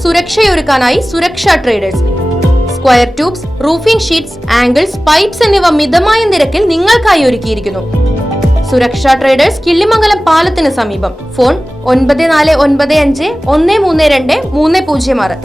സുരക്ഷയൊരുക്കാനായി Suraksha traders square tubes roofing sheets angles pipes എന്നിവ മിതമായ നിരക്കിൽ നിങ്ങൾക്കായി ഒരുക്കിയിരിക്കുന്നു. സുരക്ഷാ ട്രേഡേഴ്സ് കിള്ളിമംഗലം പാലത്തിന് സമീപം. ഫോൺ ഒൻപത് നാല് ഒൻപത് അഞ്ച് ഒന്ന് മൂന്ന് രണ്ട് മൂന്ന് പൂജ്യം ആറ്.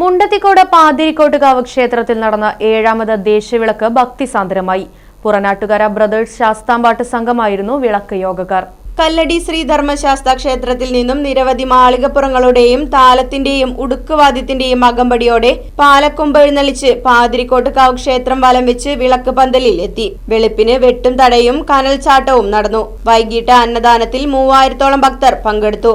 മുണ്ടത്തിക്കോട് പാതിരിക്കോട്ടുകാവ് ക്ഷേത്രത്തിൽ നടന്ന ഏഴാമത് ദേശവിളക്ക് ഭക്തിസാന്ദ്രമായി. പുറനാട്ടുകര ബ്രദേഴ്സ് ശാസ്താംപാട്ട് സംഘമായിരുന്നു വിളക്ക് യോഗക്കാർ. കല്ലടി ശ്രീ ധർമ്മശാസ്ത്ര ക്ഷേത്രത്തിൽ നിന്നും നിരവധി മാളികപ്പുറങ്ങളുടെയും താലത്തിന്റെയും ഉടുക്കുവാദ്യത്തിന്റെയും അകമ്പടിയോടെ പാലക്കൊമ്പ് എഴുന്നള്ളിച്ച് പാതിരിക്കോട്ടുകാവ് ക്ഷേത്രം വലം വെച്ച് വിളക്ക് പന്തലിൽ എത്തി. വെളുപ്പിന് വെട്ടും തടയും കനൽച്ചാട്ടവും നടന്നു. വൈകിട്ട് അന്നദാനത്തിൽ മൂവായിരത്തോളം ഭക്തർ പങ്കെടുത്തു.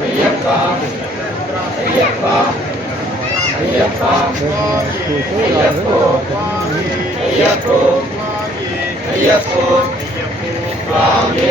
Ayyappa Ayyappa Ayyappa Ayyappo Ayyappo Ayyappo Swami